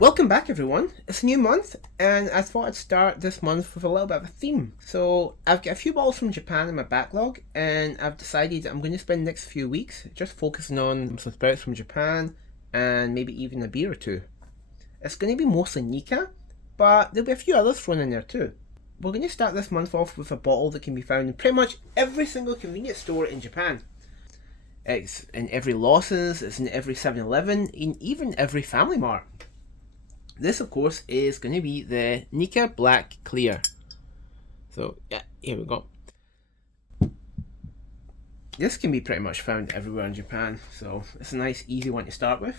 Welcome back everyone, it's a new month and I thought I'd start this month with a little bit of a theme. So I've got a few bottles from Japan in my backlog and I've decided I'm going to spend the next few weeks just focusing on some spirits from Japan and maybe even a beer or two. It's going to be mostly Nikka, but there'll be a few others thrown in there too. We're going to start this month off with a bottle that can be found in pretty much every single convenience store in Japan. It's in every Lawson's, it's in every 7-Eleven, in even every Family Mart. This, of course, is going to be the Nikka Black Clear. So, yeah, here we go. This can be pretty much found everywhere in Japan, so it's a nice, easy one to start with.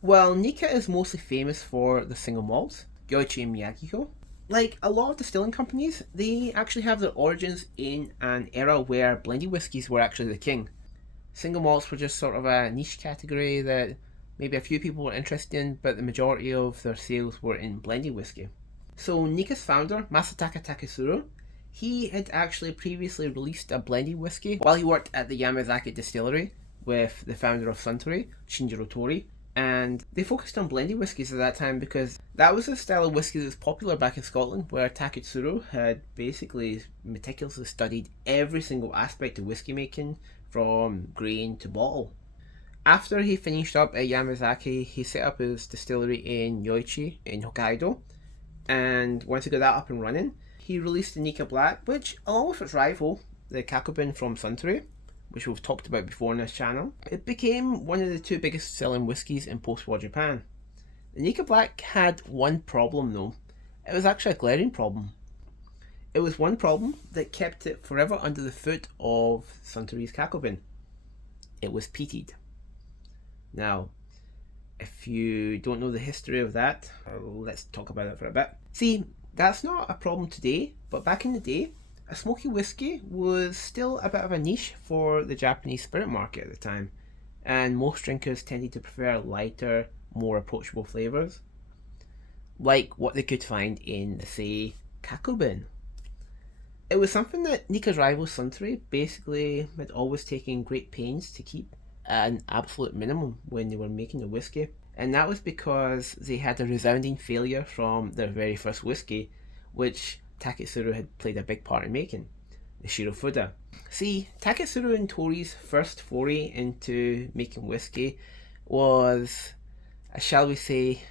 Well, Nikka is mostly famous for the single malts, Gyoichi and Miyagiko. Like a lot of distilling companies, they actually have their origins in an era where blended whiskies were actually the king. Single malts were just sort of a niche category that maybe a few people were interested in, but the majority of their sales were in blended whiskey. So Nikka's founder, Masataka Taketsuru, he had actually previously released a blended whiskey while he worked at the Yamazaki distillery with the founder of Suntory, Shinjiro Tori, and they focused on blended whiskies at that time because that was a style of whiskey that was popular back in Scotland, where Taketsuru had basically meticulously studied every single aspect of whiskey making from grain to bottle. After he finished up at Yamazaki, he set up his distillery in Yoichi in Hokkaido, and once he got that up and running, he released the Nikka Black, which, along with its rival, the Kakubin from Suntory, which we've talked about before on this channel, it became one of the two biggest selling whiskies in post-war Japan. The Nikka Black had one problem though. It was actually a glaring problem. It was one problem that kept it forever under the foot of Suntory's Kakubin. It was peated. Now, if you don't know the history of that, let's talk about it for a bit. See, that's not a problem today, but back in the day, a smoky whiskey was still a bit of a niche for the Japanese spirit market at the time, and most drinkers tended to prefer lighter, more approachable flavours, like what they could find in, say, Kakubin. It was something that Nikka's rival Suntory basically had always taken great pains to keep an absolute minimum when they were making the whiskey, and that was because they had a resounding failure from their very first whiskey, which Taketsuru had played a big part in making, the Shirofuda. See, Taketsuru and Tori's first foray into making whiskey was, shall we say,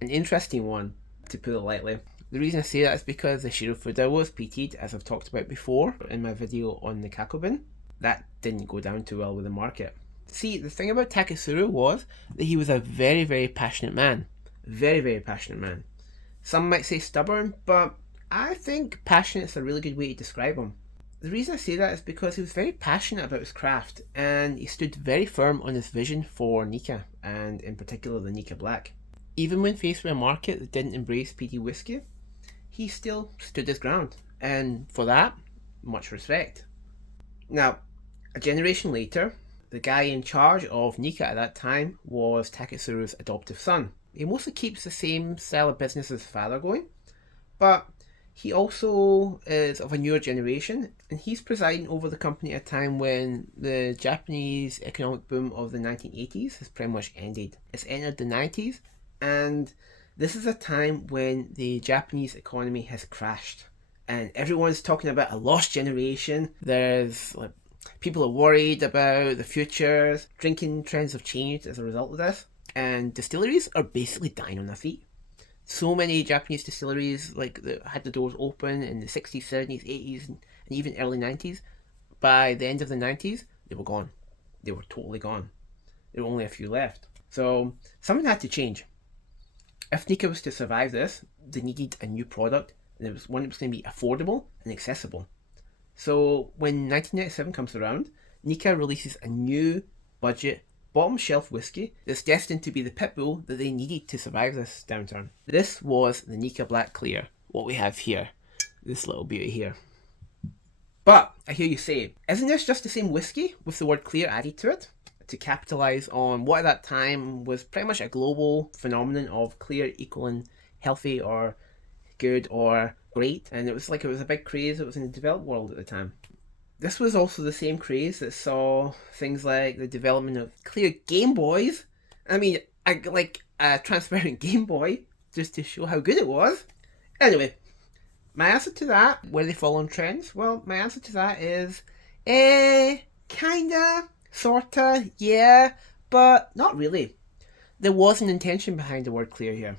an interesting one, to put it lightly. The reason I say that is because the Shirofuda was peated, as I've talked about before in my video on the Kakubin. That didn't go down too well with the market. See, the thing about Taketsuru was that he was a very, very passionate man. Very, very passionate man. Some might say stubborn, but I think passionate's a really good way to describe him. The reason I say that is because he was very passionate about his craft, and he stood very firm on his vision for Nikka, and in particular the Nikka Black. Even when faced with a market that didn't embrace peated whiskey, he still stood his ground, and for that, much respect. Now, a generation later, the guy in charge of Nikka at that time was Taketsuru's adoptive son. He mostly keeps the same style of business as his father going, but he also is of a newer generation, and he's presiding over the company at a time when the Japanese economic boom of the 1980s has pretty much ended. It's entered the 90s, and this is a time when the Japanese economy has crashed. And everyone's talking about a lost generation. There's people are worried about the future. Drinking trends have changed as a result of this, and distilleries are basically dying on their feet. So many Japanese distilleries that had the doors open in the 60s, 70s, 80s, and even early 90s. By the end of the 90s, they were gone. They were totally gone. There were only a few left. So something had to change. If Nikka was to survive this, they needed a new product, and it was one that was going to be affordable and accessible. So when 1997 comes around, Nikka releases a new budget bottom shelf whiskey that's destined to be the pit bull that they needed to survive this downturn. This was the Nikka Black Clear, what we have here, this little beauty here. But I hear you say, isn't this just the same whiskey with the word clear added to it? To capitalise on what at that time was pretty much a global phenomenon of clear equaling healthy or good or great, and it was a big craze that was in the developed world at the time. This was also the same craze that saw things like the development of clear Game Boys. I mean, like a transparent Game Boy just to show how good it was. Anyway, my answer to that, where they fall on trends, well, my answer to that is, kinda, sorta, yeah, but not really. There was an intention behind the word clear here.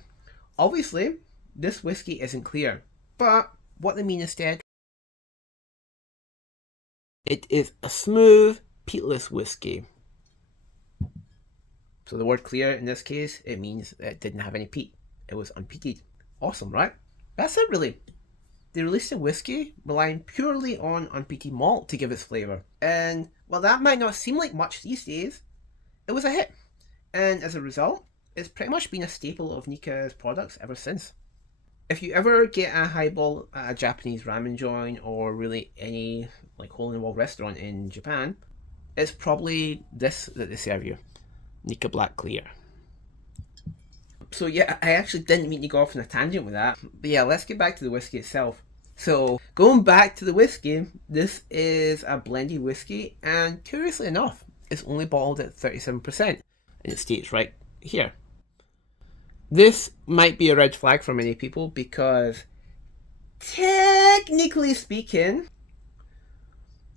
Obviously, this whiskey isn't clear, but what they mean instead, it is a smooth, peatless whiskey. So the word clear in this case, it means it didn't have any peat. It was unpeated. Awesome, right? That's it really. They released a whiskey relying purely on unpeated malt to give its flavour. And while that might not seem like much these days, it was a hit. And as a result, it's pretty much been a staple of Nikka's products ever since. If you ever get a highball at a Japanese ramen joint or really any like hole-in-the-wall restaurant in Japan, it's probably this that they serve you. Nikka Black Clear. So yeah, I actually didn't mean to go off on a tangent with that. But yeah, let's get back to the whiskey itself. So going back to the whiskey, this is a blended whiskey, and curiously enough, it's only bottled at 37%, and it states right here. This might be a red flag for many people because, technically speaking,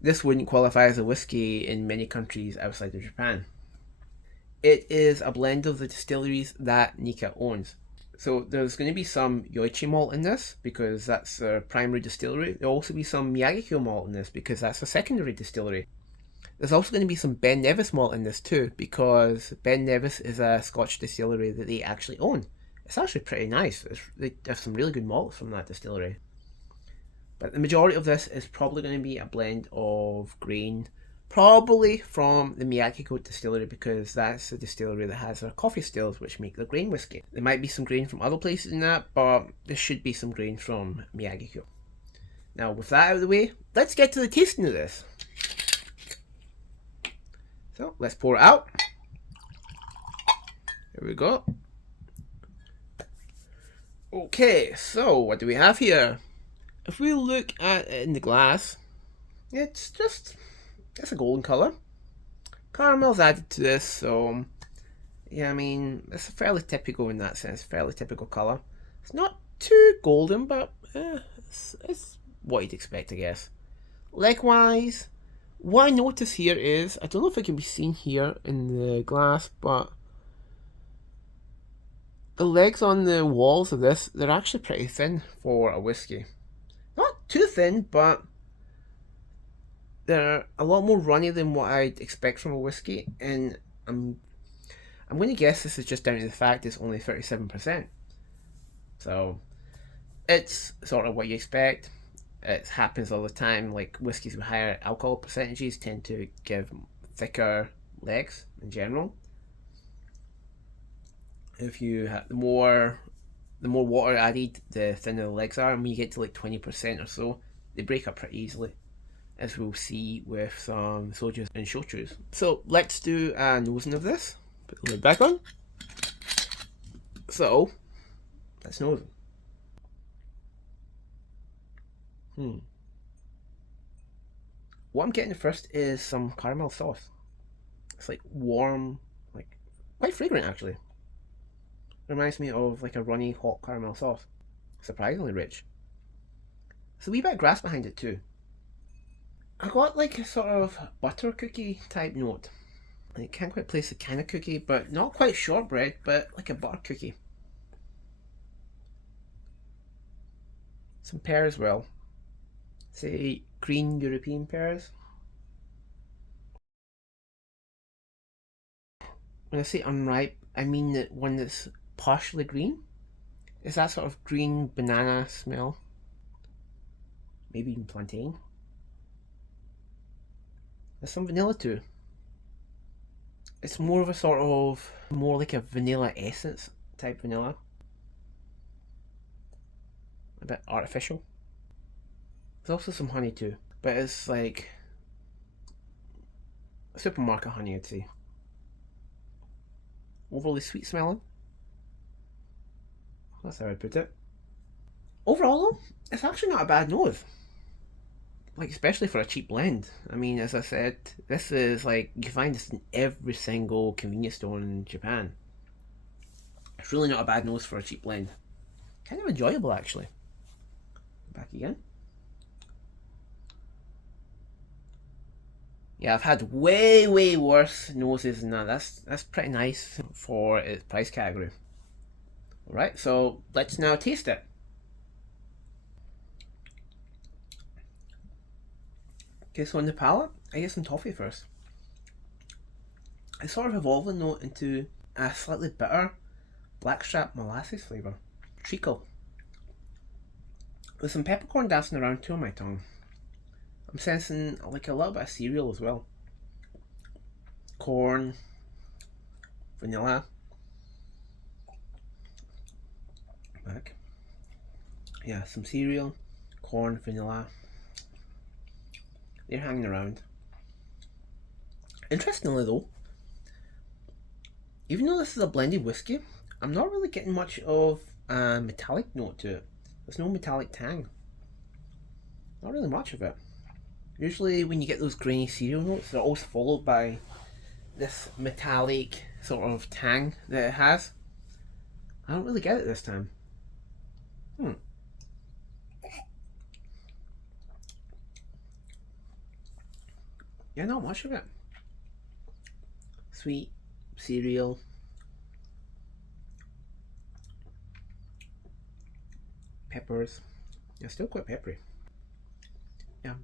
this wouldn't qualify as a whiskey in many countries outside of Japan. It is a blend of the distilleries that Nikka owns. So there's going to be some Yoichi malt in this because that's their primary distillery. There'll also be some Miyagikyo malt in this because that's a secondary distillery. There's also going to be some Ben Nevis malt in this too because Ben Nevis is a Scotch distillery that they actually own. It's actually pretty nice. They have some really good malts from that distillery. But the majority of this is probably going to be a blend of grain, probably from the Miyagikyo distillery because that's the distillery that has their coffee stills which make the grain whiskey. There might be some grain from other places in that, but there should be some grain from Miyagikyo. Now with that out of the way, let's get to the tasting of this. So let's pour it out. Here we go. Okay, so what do we have here? If we look at it in the glass, it's a golden colour. Caramel's added to this, so yeah, I mean, it's fairly typical in that sense, fairly typical colour. It's not too golden, but it's what you'd expect, I guess. Likewise, what I notice here is, I don't know if it can be seen here in the glass, but the legs on the walls of this, they're actually pretty thin for a whiskey. Not too thin, but they're a lot more runny than what I'd expect from a whiskey, and I'm going to guess this is just down to the fact it's only 37%. So it's sort of what you expect. It happens all the time. Like whiskies with higher alcohol percentages tend to give thicker legs in general. If you have the more water added, the thinner the legs are, and when you get to like 20% or so, they break up pretty easily, as we'll see with some sojas and shochus. So let's do a nosing of this. Put the lid back on. So let's nose it. What I'm getting first is some caramel sauce. It's like warm, like quite fragrant actually. Reminds me of like a runny hot caramel sauce. Surprisingly rich. There's a wee bit of grass behind it too. I got like a sort of butter cookie type note. I can't quite place the kind of cookie, but not quite shortbread, but like a butter cookie. Some pear as well. Say green European pears. When I say unripe, I mean that one that's partially green. It's that sort of green banana smell. Maybe even plantain. There's some vanilla too. It's more of a sort of, more like a vanilla essence type vanilla. A bit artificial. There's also some honey too, but it's like supermarket honey, I'd say. Overly sweet smelling. That's how I'd put it. Overall though, it's actually not a bad nose. Like, especially for a cheap blend. I mean, as I said, this is like, you find this in every single convenience store in Japan. It's really not a bad nose for a cheap blend. Kind of enjoyable actually. Back again. Yeah, I've had way worse noses than that. That's pretty nice for its price category. Alright, so let's now taste it. Okay, so on the palate, I get some toffee first. It's sort of evolving though into a slightly bitter blackstrap molasses flavour. Treacle. With some peppercorn dancing around too on my tongue. I'm sensing like a little bit of cereal as well. Corn, vanilla. Back. Yeah, some cereal, corn, vanilla. They're hanging around. Interestingly though, even though this is a blended whiskey, I'm not really getting much of a metallic note to it. There's no metallic tang. Not really much of it. Usually when you get those grainy cereal notes, they're always followed by this metallic sort of tang that it has. I don't really get it this time. Yeah, not much of it. Sweet, cereal. Peppers. Yeah, still quite peppery. Yeah.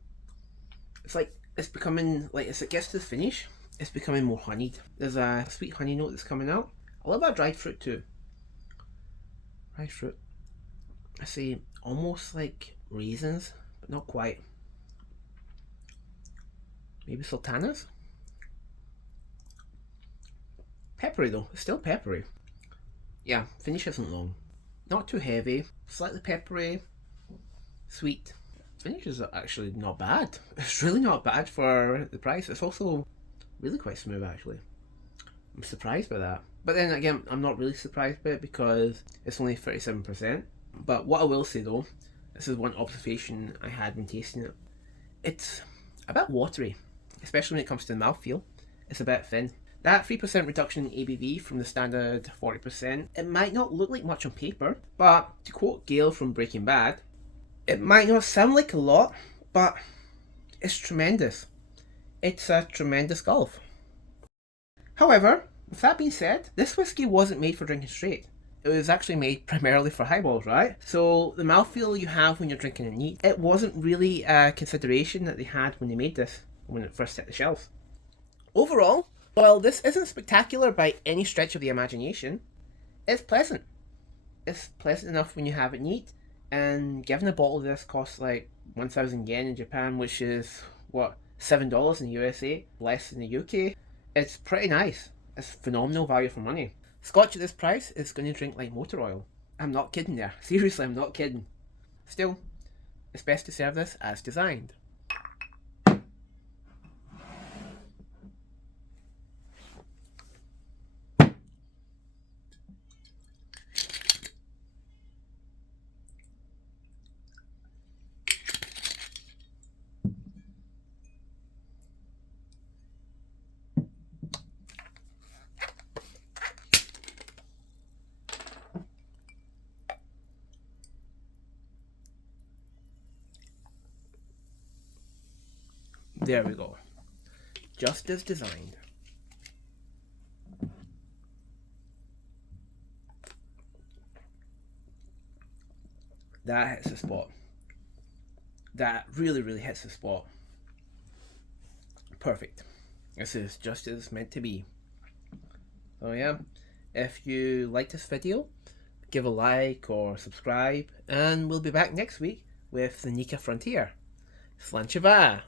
It's like, it's becoming, like as it gets to the finish, it's becoming more honeyed. There's a sweet honey note that's coming out. A little bit of dried fruit too. Dried fruit. I say almost like raisins, but not quite. Maybe sultanas? Peppery though, it's still peppery. Yeah, finish isn't long. Not too heavy, slightly peppery, sweet. Finish is actually not bad. It's really not bad for the price. It's also really quite smooth actually. I'm surprised by that. But then again, I'm not really surprised by it because it's only 37%. But what I will say though, this is one observation I had when tasting it. It's a bit watery, especially when it comes to the mouthfeel. It's a bit thin. That 3% reduction in ABV from the standard 40%, it might not look like much on paper, but to quote Gail from Breaking Bad, it might not sound like a lot, but it's tremendous. It's a tremendous gulf. However, with that being said, this whiskey wasn't made for drinking straight. It was actually made primarily for highballs, right? So the mouthfeel you have when you're drinking it neat, it wasn't really a consideration that they had when they made this, when it first hit the shelves. Overall, while this isn't spectacular by any stretch of the imagination, it's pleasant. It's pleasant enough when you have it neat, and given a bottle of this costs like 1,000 yen in Japan, which is, what, $7 in the USA, less in the UK, it's pretty nice. It's phenomenal value for money. Scotch at this price is going to drink like motor oil. I'm not kidding there. Seriously, I'm not kidding. Still, it's best to serve this as designed. There we go. Just as designed. That hits the spot. That really hits the spot. Perfect. This is just as meant to be. So yeah, if you like this video, give a like or subscribe, and we'll be back next week with the Nikka Frontier. Slanchava!